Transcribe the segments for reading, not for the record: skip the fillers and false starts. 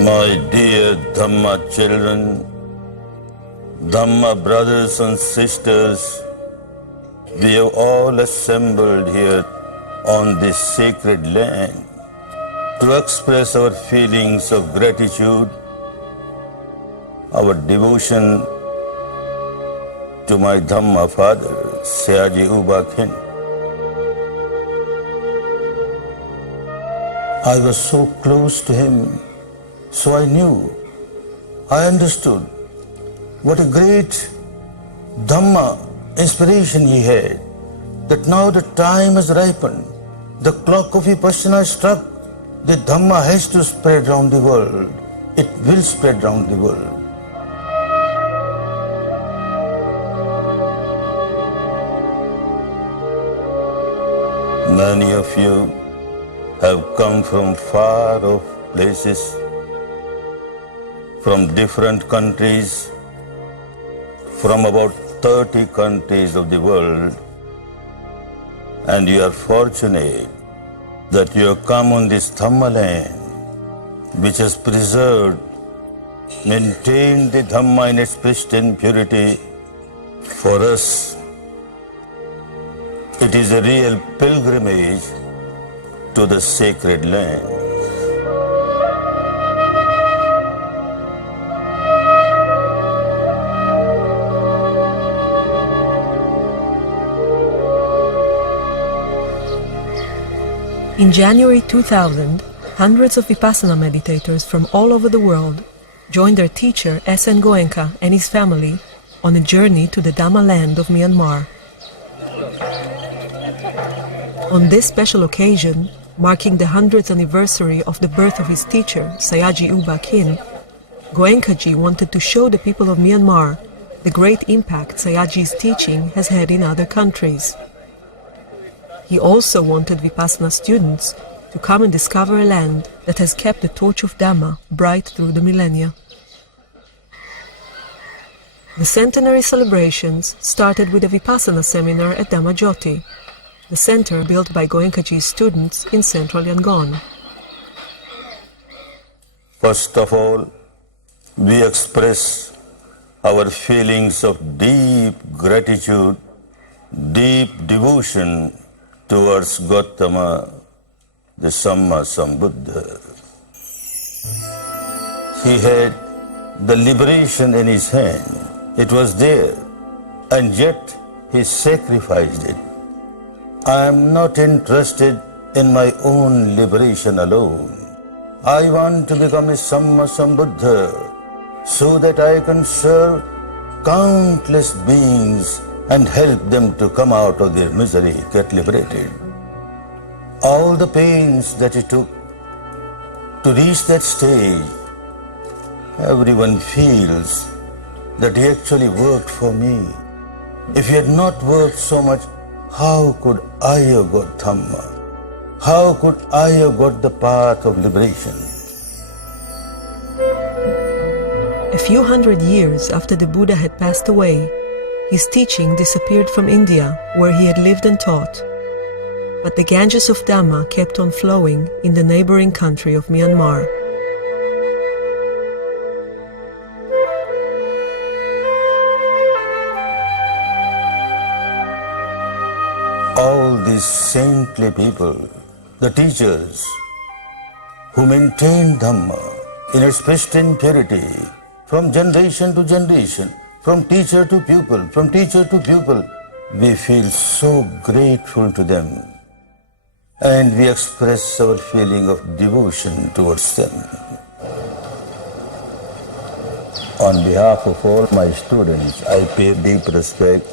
My dear Dhamma children, Dhamma brothers and sisters, we have all assembled here on this sacred land to express our feelings of gratitude, our devotion to my Dhamma father, Sayaji Uba Khin. I was so close to him, so I knew, I understood what a great Dhamma inspiration he had, that now the time has ripened, the clock of Vipassana struck, the Dhamma has to spread around the world. It will spread around the world. Many of you have come from far off places, from different countries, from about 30 countries of the world, and you are fortunate that you have come on this Dhamma land, which has preserved, maintained the Dhamma in its pristine purity for us. It is a real pilgrimage to the sacred land. In January 2000, hundreds of Vipassana meditators from all over the world joined their teacher S.N. Goenka and his family on a journey to the Dhamma land of Myanmar. On this special occasion, marking the 100th anniversary of the birth of his teacher, Sayaji Uba Khin, Goenkaji wanted to show the people of Myanmar the great impact Sayaji's teaching has had in other countries. He also wanted Vipassana students to come and discover a land that has kept the torch of Dhamma bright through the millennia. The centenary celebrations started with a Vipassana seminar at Dhammajyoti, the center built by Goenkaji's students in central Yangon. First of all, we express our feelings of deep gratitude, deep devotion towards Gautama, the Samma Sambuddha. He had the liberation in his hand. It was there, and yet he sacrificed it. I am not interested in my own liberation alone. I want to become a Samma Sambuddha so that I can serve countless beings and help them to come out of their misery, get liberated. All the pains that it took to reach that stage, everyone feels that he actually worked for me. If he had not worked so much, how could I have got Dhamma? How could I have got the path of liberation? A few hundred years after the Buddha had passed away, his teaching disappeared from India, where he had lived and taught. But the Ganges of Dhamma kept on flowing in the neighboring country of Myanmar. All these saintly people, the teachers, who maintained Dhamma in its pristine purity from generation to generation, from teacher to pupil, we feel so grateful to them, and we express our feeling of devotion towards them. On behalf of all my students, I pay deep respect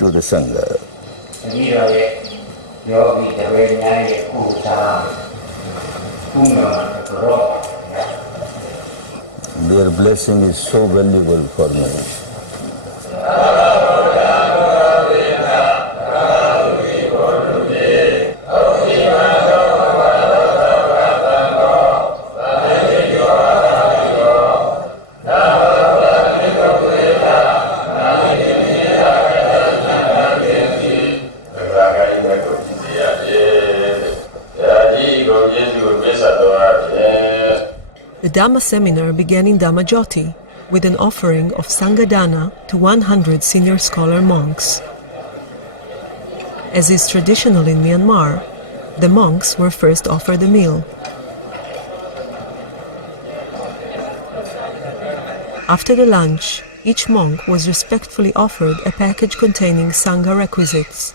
to the Sangha. Their blessing is so valuable for me. The Dhamma seminar began in Dhammajyoti with an offering of Sanghadana to 100 senior scholar monks. As is traditional in Myanmar, the monks were first offered a meal. After the lunch, each monk was respectfully offered a package containing Sangha requisites.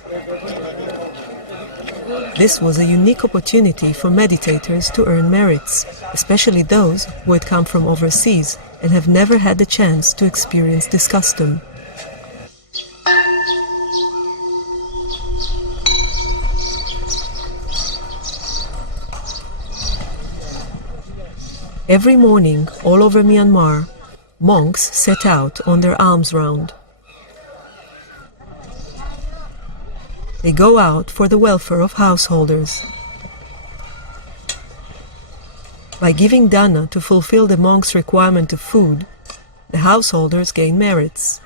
This was a unique opportunity for meditators to earn merits, especially those who had come from overseas and have never had the chance to experience this custom. Every morning, all over Myanmar, monks set out on their alms round. They go out for the welfare of householders. By giving dana to fulfill the monk's requirement of food, the householders gain merits.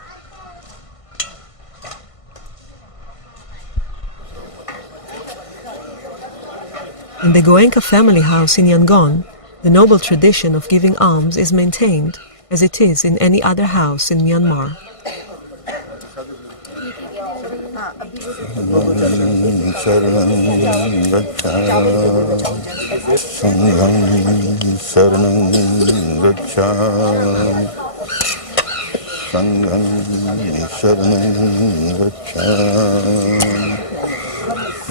In the Goenka family house in Yangon, the noble tradition of giving alms is maintained, as it is in any other house in Myanmar.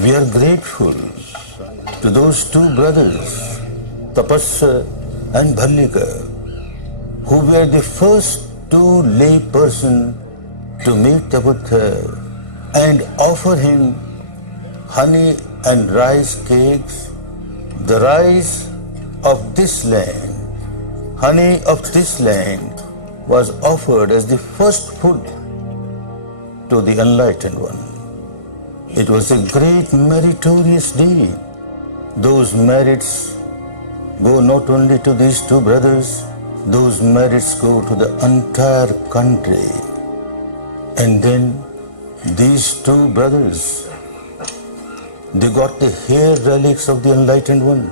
We are grateful to those two brothers, Tapasya and Bhallika, who were the first two lay persons to meet the Buddha and offer him honey and rice cakes. The rice of this land, honey of this land, was offered as the first food to the enlightened one. It was a great meritorious deed. Those merits go not only to these two brothers, those merits go to the entire country. And then these two brothers, they got the hair relics of the enlightened one.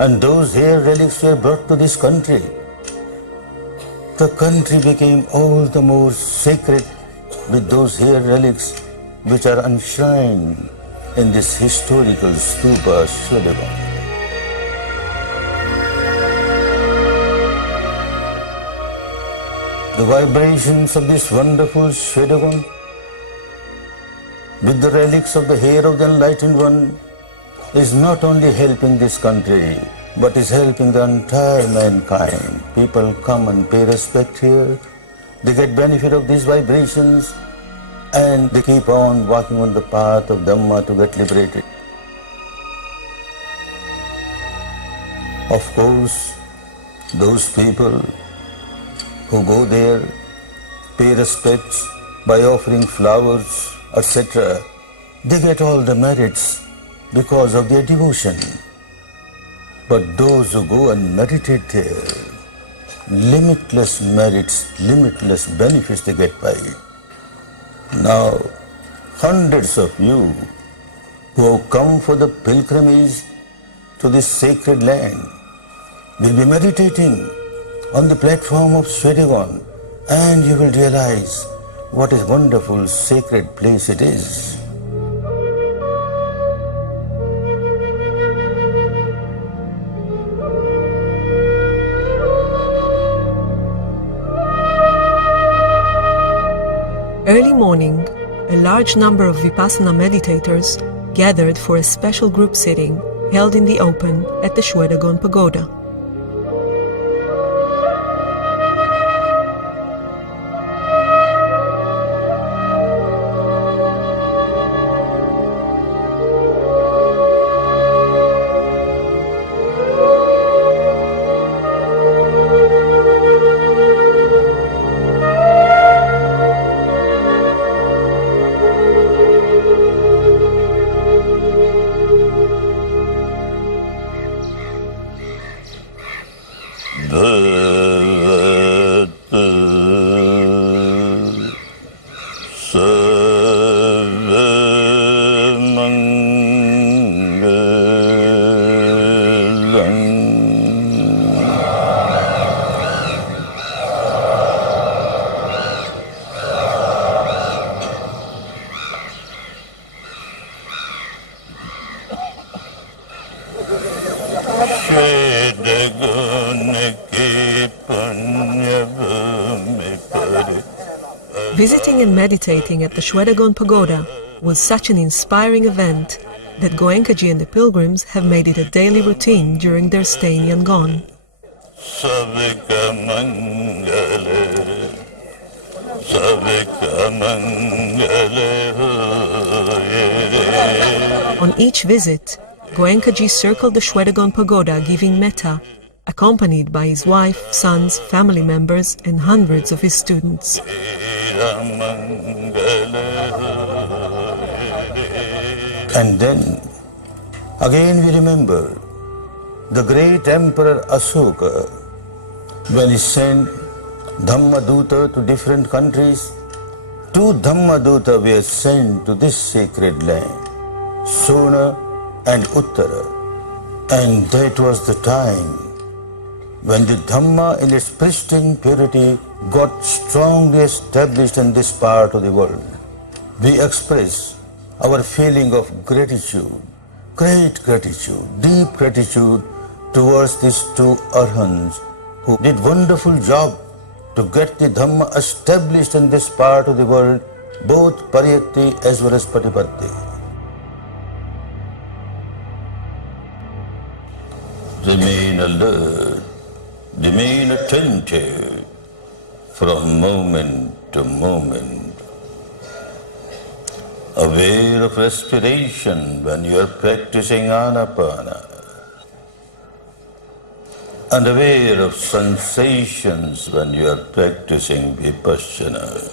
And those hair relics were brought to this country. The country became all the more sacred with those hair relics which are enshrined in this historical stupa Shwedagon. The vibrations of this wonderful Shwedagon with the relics of the hair of the enlightened one is not only helping this country, but is helping the entire mankind. People come and pay respect here, they get benefit of these vibrations, and they keep on walking on the path of Dhamma to get liberated. Of course, those people who go there, pay respects by offering flowers, etc., they get all the merits because of their devotion. But those who go and meditate there, limitless merits, limitless benefits they get by it. Now, hundreds of you who have come for the pilgrimage to this sacred land will be meditating on the platform of Shwedagon, and you will realize what a wonderful sacred place it is. Early morning, a large number of Vipassana meditators gathered for a special group sitting held in the open at the Shwedagon Pagoda. Visiting and meditating at the Shwedagon Pagoda was such an inspiring event that Goenkaji and the pilgrims have made it a daily routine during their stay in Yangon. On each visit, Goenkaji circled the Shwedagon Pagoda giving metta, accompanied by his wife, sons, family members, and hundreds of his students. And then, again we remember the great Emperor Ashoka, when he sent Dhammaduta to different countries. 2 Dhammaduta were sent to this sacred land, Sona and Uttara, and that was the time when the Dhamma in its pristine purity got strongly established in this part of the world. We express our feeling of gratitude, great gratitude, deep gratitude towards these 2 Arhants who did wonderful job to get the Dhamma established in this part of the world, both Pariyatti as well as Patipatti. Remain alert, remain attentive from moment to moment, aware of respiration when you are practicing Anapana, and aware of sensations when you are practicing Vipassana.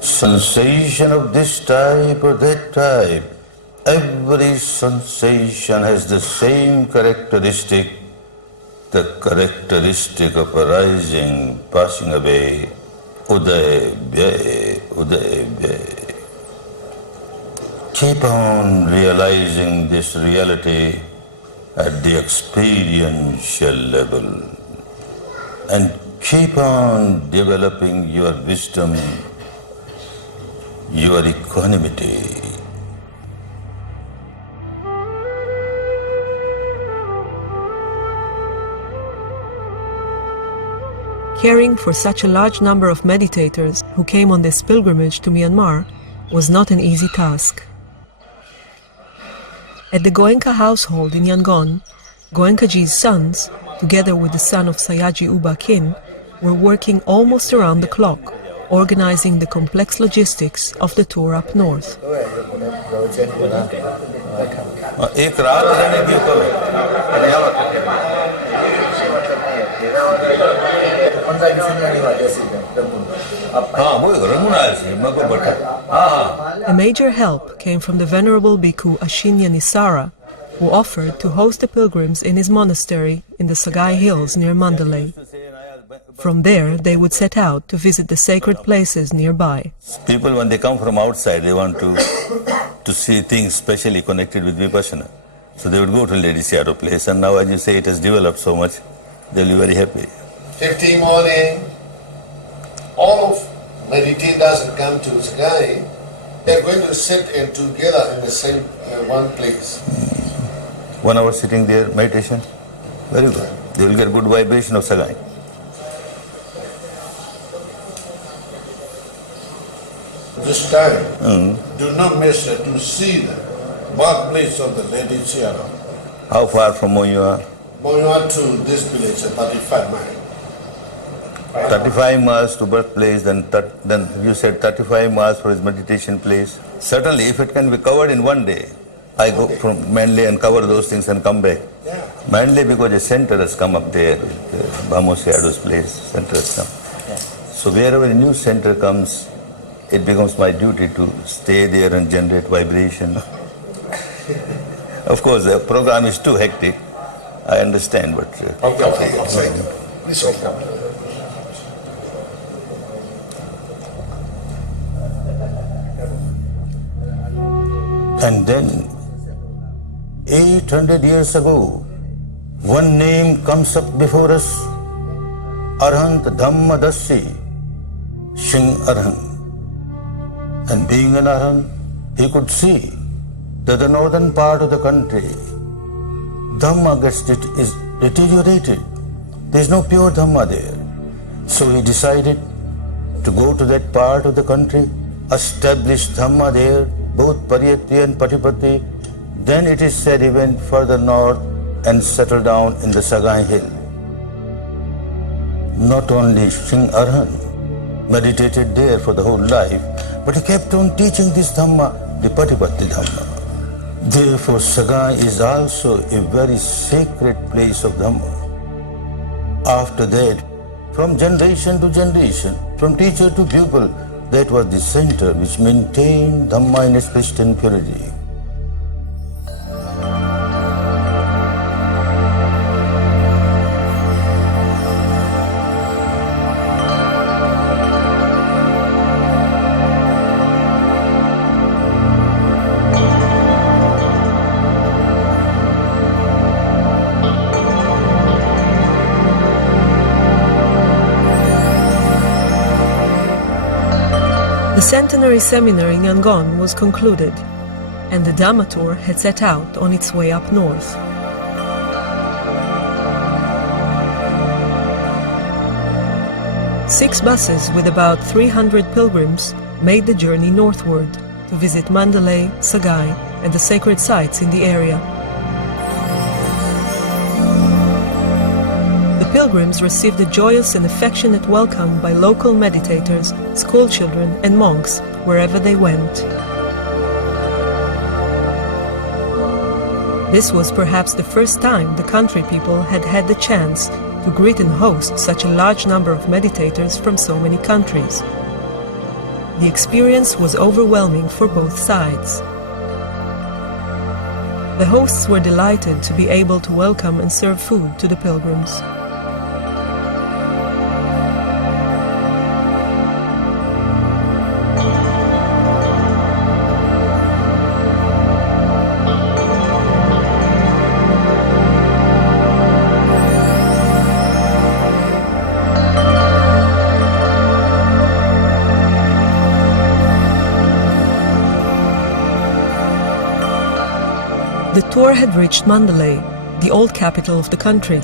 Sensation of this type or that type, every sensation has the same characteristic, the characteristic of arising, passing away, uday, vyay, uday, vyay. Keep on realizing this reality at the experiential level and keep on developing your wisdom, your equanimity. Caring for such a large number of meditators who came on this pilgrimage to Myanmar was not an easy task. At the Goenka household in Yangon, Goenkaji's sons, together with the son of Sayaji Uba Khin, were working almost around the clock, organizing the complex logistics of the tour up north. A major help came from the Venerable Bhikkhu Ashinya Nisara, who offered to host the pilgrims in his monastery in the Sagai Hills near Mandalay. From there, they would set out to visit the sacred places nearby. People, when they come from outside, they want to see things specially connected with Vipassana. So they would go to Lady Seattle place, and now as you say, it has developed so much, they'll be very happy. 50 morning, all of meditators that come to Sagai, they're going to sit and together in the same one place. 1 hour sitting there, meditation, very good. They will get good vibration of Sagai. This time, do not miss to see the birthplace of the Lady Seattle. How far from where you are? Moyua to this village, 35 miles. 35 miles to birthplace, then you said 35 miles for his meditation place. Certainly, if it can be covered in one day, I go from Manly and cover those things and come back. Yeah. Manly because a center has come up there, Bhamo Seado's place, center has come. Yeah. So wherever a new center comes, it becomes my duty to stay there and generate vibration. Of course, the program is too hectic, I understand, but... Okay. Please welcome. And then, 800 years ago, one name comes up before us, Arhant Dhammadasi, Singh Arhant. And being an Arhant, he could see that the northern part of the country, Dhamma is deteriorated. There is no pure Dhamma there. So he decided to go to that part of the country, establish Dhamma there, both Pariyatti and Patipatti. Then it is said he went further north and settled down in the Sagai hill. Not only Singh Arhan meditated there for the whole life, but he kept on teaching this Dhamma, the Patipatti Dhamma. Therefore, Sagai is also a very sacred place of Dhamma. After that, from generation to generation, from teacher to pupil, that was the center which maintained Dhamma in its pristine purity. The centenary seminar in Yangon was concluded, and the Dhamma tour had set out on its way up north. Six buses with about 300 pilgrims made the journey northward to visit Mandalay, Sagai, and the sacred sites in the area. The pilgrims received a joyous and affectionate welcome by local meditators, schoolchildren, and monks wherever they went. This was perhaps the first time the country people had had the chance to greet and host such a large number of meditators from so many countries. The experience was overwhelming for both sides. The hosts were delighted to be able to welcome and serve food to the pilgrims. The tour had reached Mandalay, the old capital of the country,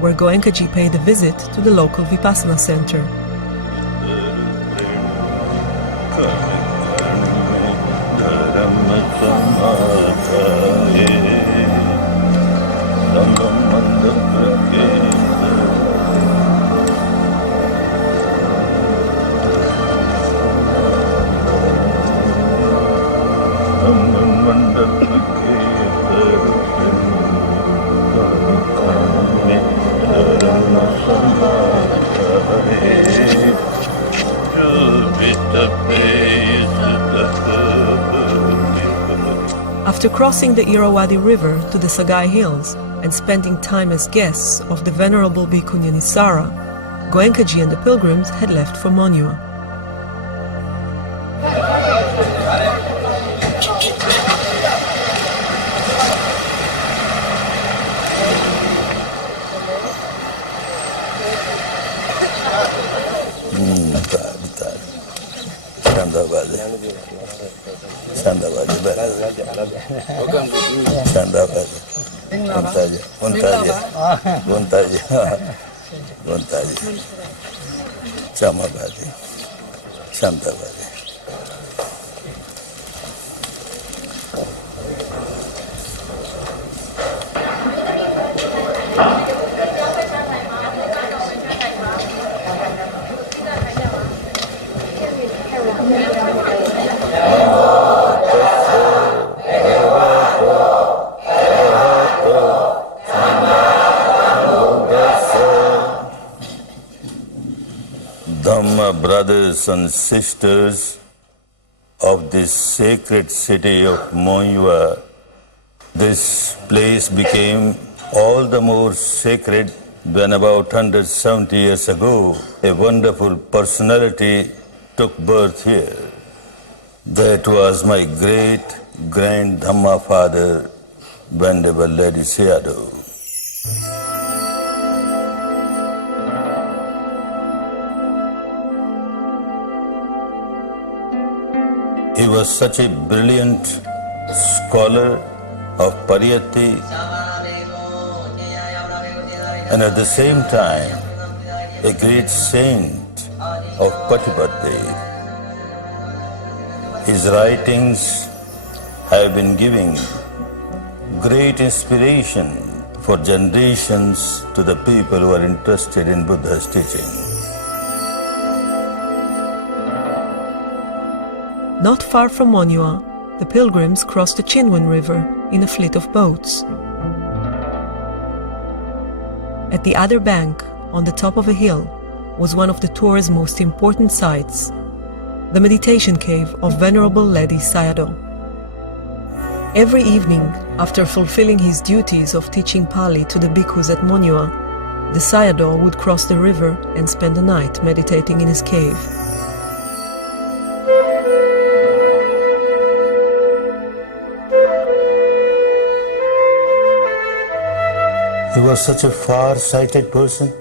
where Goenkaji paid a visit to the local Vipassana center. After crossing the Irrawaddy River to the Sagai Hills and spending time as guests of the Venerable Bhikkhu Nisara, Goenkaji and the pilgrims had left for Monua. Brothers and sisters of this sacred city of Monua, this place became all the more sacred when about 170 years ago a wonderful personality took birth here. That was my great grand Dhamma father, Venerable Lady Sayadaw. He was such a brilliant scholar of Pariyatti, and at the same time a great saint of Patipatti. His writings have been giving great inspiration for generations to the people who are interested in Buddha's teaching. Not far from Monua, the pilgrims crossed the Chinwan River in a fleet of boats. At the other bank, on the top of a hill, was one of the tour's most important sites, the meditation cave of Venerable Ledi Sayadaw. Every evening, after fulfilling his duties of teaching Pali to the bhikkhus at Monua, the Sayadaw would cross the river and spend the night meditating in his cave. He was such a far-sighted person.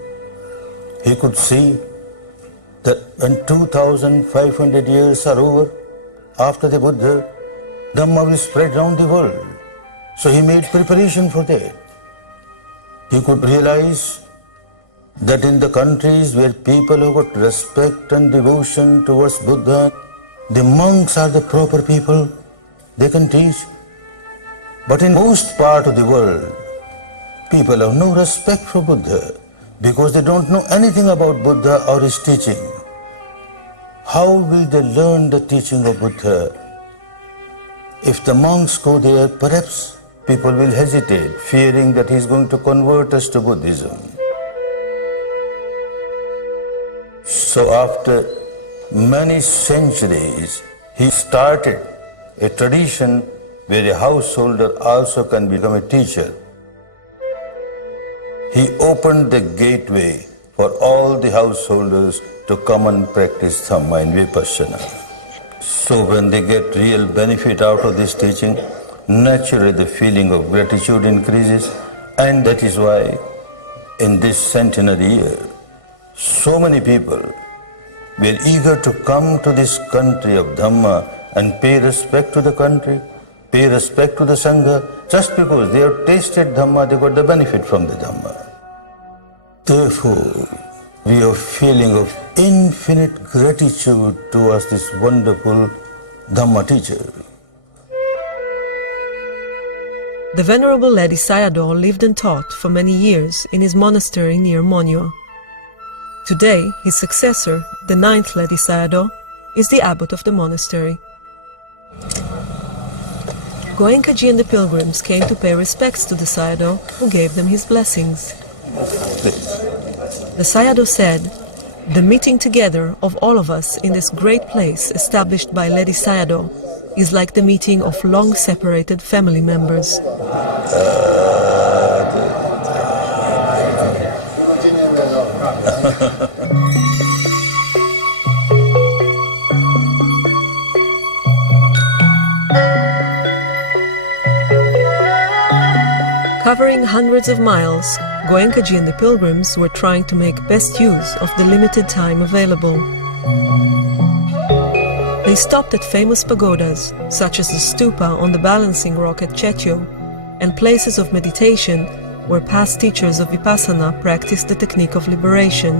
He could see that when 2,500 years are over, after the Buddha, Dhamma will spread around the world. So he made preparation for that. He could realize that in the countries where people have got respect and devotion towards Buddha, the monks are the proper people. They can teach. But in most part of the world, people have no respect for Buddha because they don't know anything about Buddha or his teaching. How will they learn the teaching of Buddha? If the monks go there, perhaps people will hesitate, fearing that he is going to convert us to Buddhism. So after many centuries, he started a tradition where a householder also can become a teacher. He opened the gateway for all the householders to come and practice Dhamma and Vipassana. So when they get real benefit out of this teaching, naturally the feeling of gratitude increases, and that is why in this centenary year, so many people were eager to come to this country of Dhamma and pay respect to the country, pay respect to the Sangha, just because they have tasted Dhamma, they got the benefit from the Dhamma. Therefore, we have a feeling of infinite gratitude towards this wonderful Dhamma teacher. The Venerable Ledi Sayadaw lived and taught for many years in his monastery near Monua. Today, his successor, the 9th Ledi Sayadaw, is the abbot of the monastery. Goenkaji and the pilgrims came to pay respects to the Sayadaw, who gave them his blessings. The Sayadaw said, "The meeting together of all of us in this great place established by Ledi Sayadaw is like the meeting of long-separated family members." Covering hundreds of miles, Goenkaji and the pilgrims were trying to make best use of the limited time available. They stopped at famous pagodas, such as the stupa on the balancing rock at Chetyo, and places of meditation where past teachers of Vipassana practiced the technique of liberation.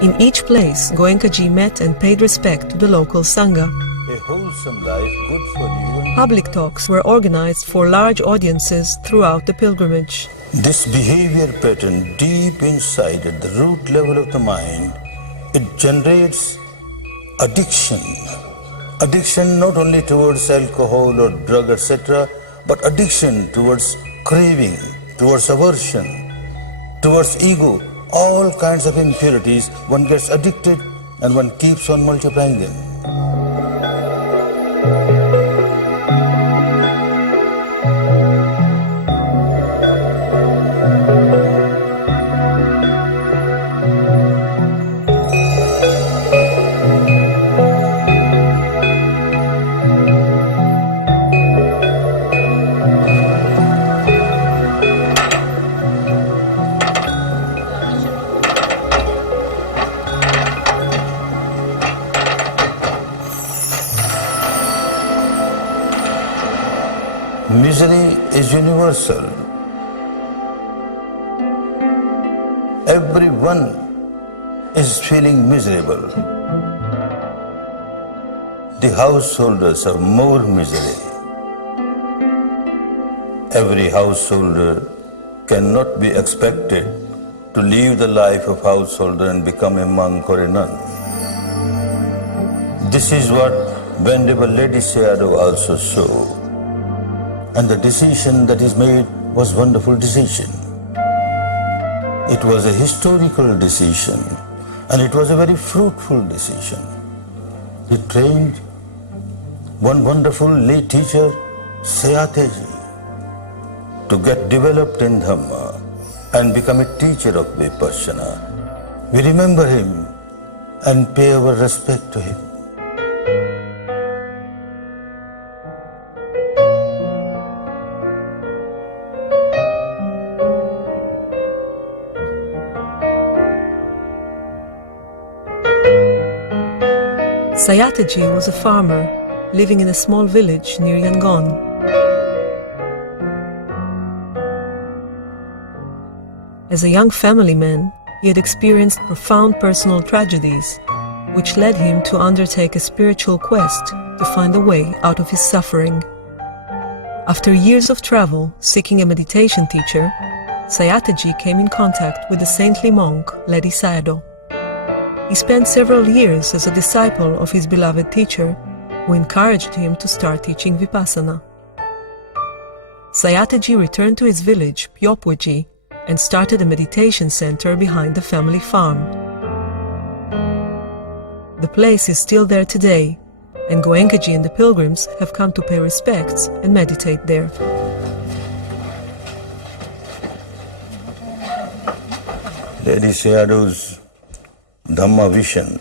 In each place, Goenkaji met and paid respect to the local Sangha. A wholesome life, good for you. Public talks were organized for large audiences throughout the pilgrimage. This behavior pattern deep inside at the root level of the mind, it generates addiction. Addiction not only towards alcohol or drug, etc., but addiction towards craving, towards aversion, towards ego, all kinds of impurities. One gets addicted and one keeps on multiplying them. Misery is universal. everyone is feeling miserable. The householders have more misery. Every householder cannot be expected to live the life of householder and become a monk or a nun. This is what Venerable Lady Sayadaw also saw. And the decision that is made was wonderful decision. It was a historical decision, and it was a very fruitful decision. He trained one wonderful lay teacher, Sayateji, to get developed in Dhamma and become a teacher of Vipassana. We remember him and pay our respect to him. Sayateji was a farmer living in a small village near Yangon. As a young family man, he had experienced profound personal tragedies, which led him to undertake a spiritual quest to find a way out of his suffering. After years of travel seeking a meditation teacher, Sayateji came in contact with the saintly monk Ledi Sayadaw. He spent several years as a disciple of his beloved teacher, who encouraged him to start teaching Vipassana. Sayateji returned to his village, Pyopweji, and started a meditation center behind the family farm. The place is still there today, and Goenkaji and the pilgrims have come to pay respects and meditate there. Lady Sayadaw's Dhamma vision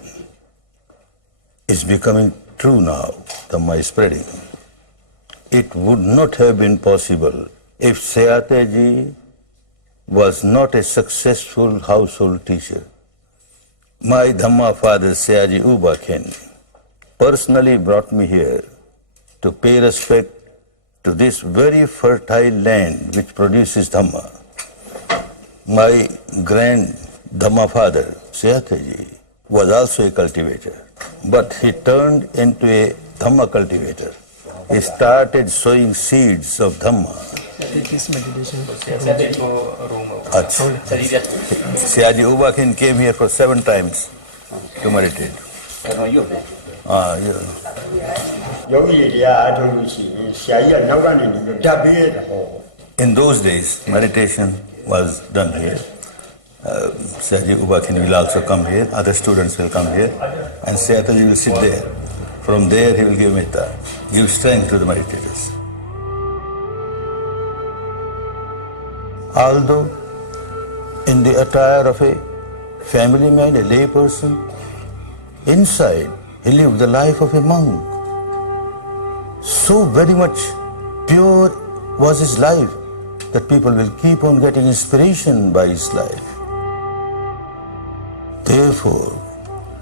is becoming true now. Dhamma is spreading. It would not have been possible if Sayateji was not a successful household teacher. My Dhamma father, Sayaji U Ba Khin, personally brought me here to pay respect to this very fertile land which produces Dhamma. My grand Dhamma father, Sayateji, was also a cultivator, but he turned into a Dhamma cultivator. He started sowing seeds of Dhamma. Sayaji U Ba Khin came here for 7 times to meditate. In those days, meditation was done here. Sayaji U Ba Khin will also come here, other students will come here, and Sayateji will sit there. From there he will give metta, give strength to the meditators. Although in the attire of a family man, a lay person, inside he lived the life of a monk. So very much pure was his life that people will keep on getting inspiration by his life. Therefore,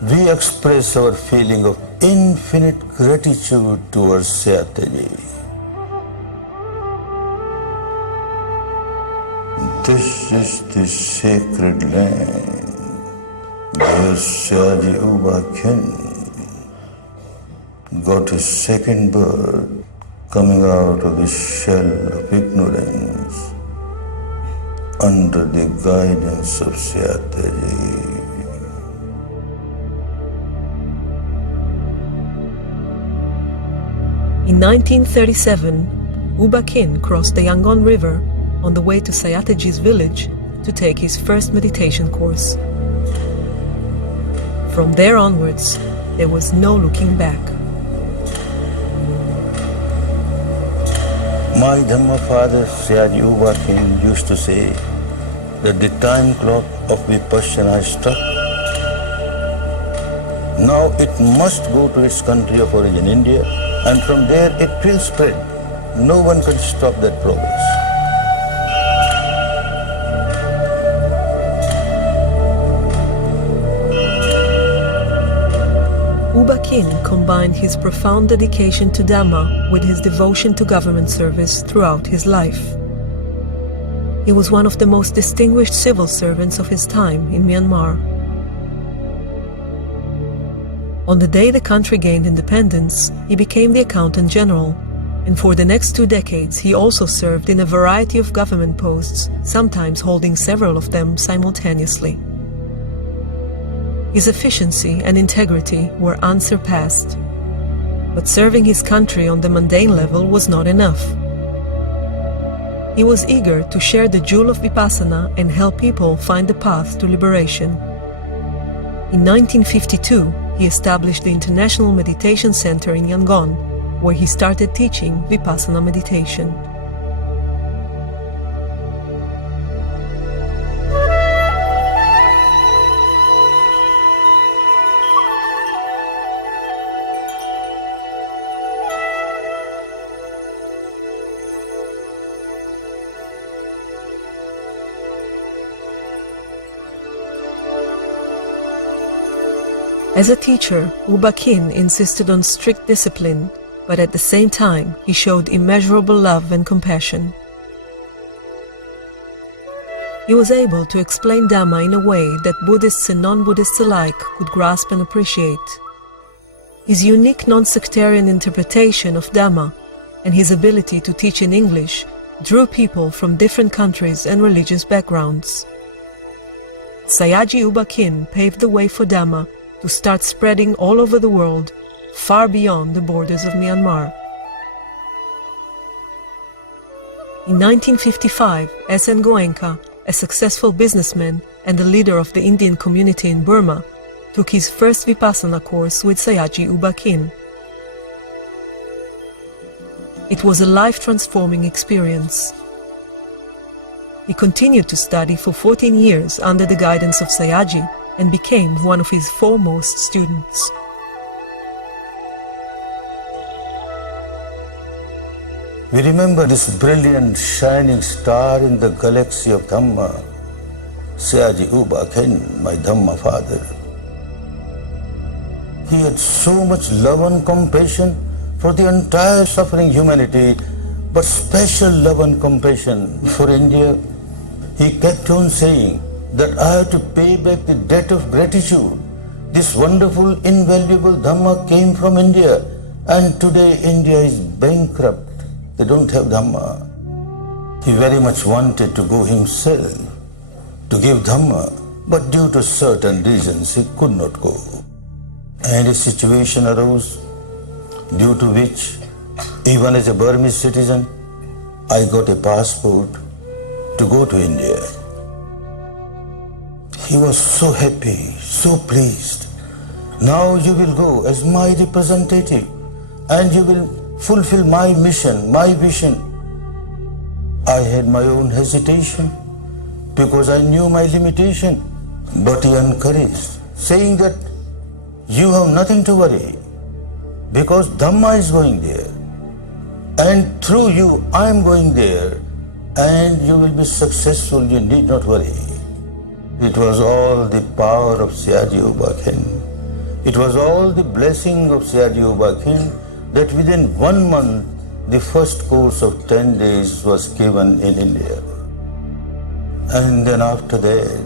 we express our feeling of infinite gratitude towards Sayateji. This is the sacred land where Sayaji U Ba Khin got his second birth, coming out of the shell of ignorance under the guidance of Sayateji. In 1937, U Ba Khin crossed the Yangon River on the way to Sayateji's village to take his first meditation course. From there onwards, there was no looking back. My Dhamma father, Sayaji U Ba Khin, used to say that the time clock of Vipassana has struck. Now it must go to its country of origin, India, and from there it will spread. No one can stop that progress. U Ba Khin combined his profound dedication to Dhamma with his devotion to government service throughout his life. He was one of the most distinguished civil servants of his time in Myanmar. On the day the country gained independence, he became the Accountant General, and for the next 2 decades he also served in a variety of government posts, sometimes holding several of them simultaneously. His efficiency and integrity were unsurpassed. But serving his country on the mundane level was not enough. He was eager to share the jewel of Vipassana and help people find the path to liberation. In 1952, he established the International Meditation Center in Yangon, where he started teaching Vipassana meditation. As a teacher, U Ba Khin insisted on strict discipline, but at the same time, he showed immeasurable love and compassion. He was able to explain Dhamma in a way that Buddhists and non-Buddhists alike could grasp and appreciate. His unique non-sectarian interpretation of Dhamma and his ability to teach in English drew people from different countries and religious backgrounds. Sayagyi U Ba Khin paved the way for Dhamma to start spreading all over the world, far beyond the borders of Myanmar. In 1955, S.N. Goenka, a successful businessman and the leader of the Indian community in Burma, took his first Vipassana course with Sayagyi U Ba Khin. It was a life-transforming experience. He continued to study for 14 years under the guidance of Sayagyi and became one of his foremost students. We remember this brilliant shining star in the galaxy of Dhamma, Sayagyi U Ba Khin, my Dhamma father. He had so much love and compassion for the entire suffering humanity, but special love and compassion for India. He kept on saying that I have to pay back the debt of gratitude. This wonderful, invaluable Dhamma came from India, and today India is bankrupt. They don't have Dhamma. He very much wanted to go himself to give Dhamma, but due to certain reasons he could not go. And a situation arose due to which, even as a Burmese citizen, I got a passport to go to India. He was so happy, so pleased. Now you will go as my representative and you will fulfill my mission, my vision. I had my own hesitation because I knew my limitation, but he encouraged, saying that you have nothing to worry because Dhamma is going there, and through you I am going there, and you will be successful, you need not worry. It was all the power of Sayagyi U Ba Khin. It was all the blessing of Sayagyi U Ba Khin that within 1 month the first course of 10 days was given in India. And then after that,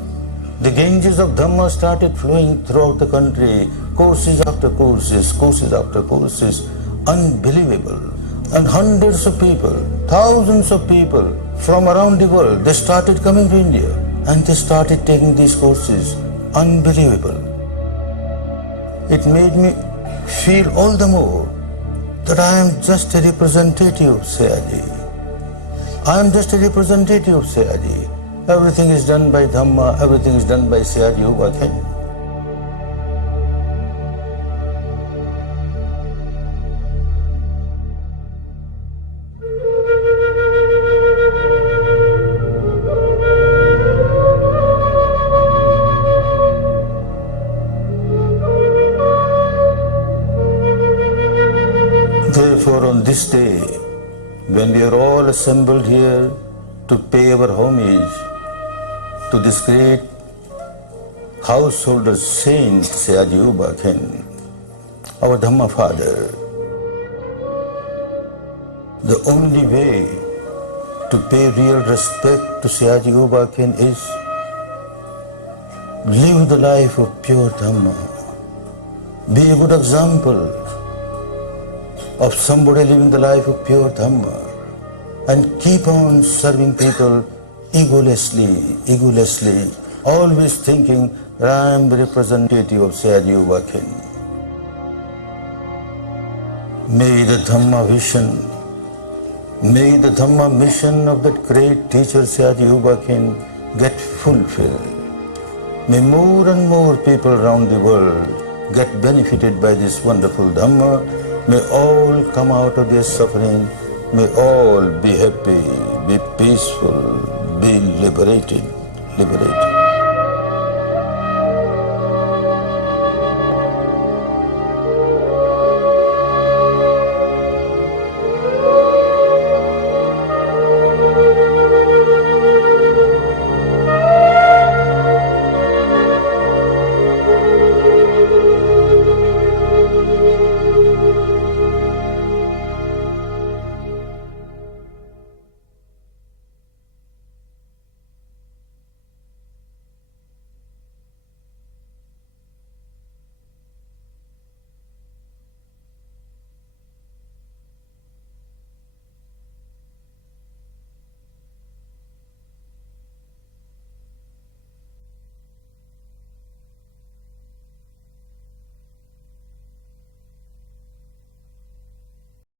the Ganges of Dhamma started flowing throughout the country, courses after courses, courses after courses, unbelievable. And hundreds of people, thousands of people from around the world, they started coming to India and they started taking these courses. Unbelievable. It made me feel all the more that I am just a representative of Sayagyi. I am just a representative of Sayagyi. Everything is done by Dhamma, everything is done by Sayagyi U Ba Khin. Therefore, on this day, when we are all assembled here to pay our homage to this great householder saint, Sayagyi U Ba Khin, our Dhamma father, the only way to pay real respect to Sayaji U Ba Khin is live the life of pure Dhamma. Be a good example of somebody living the life of pure Dhamma and keep on serving people egolessly, always thinking that I am the representative of Sayaji U Ba Khin. May the Dhamma mission of that great teacher Sayaji U Ba Khin get fulfilled. May more and more people around the world get benefited by this wonderful Dhamma. May all come out of their suffering. May all be happy, be peaceful, be liberated.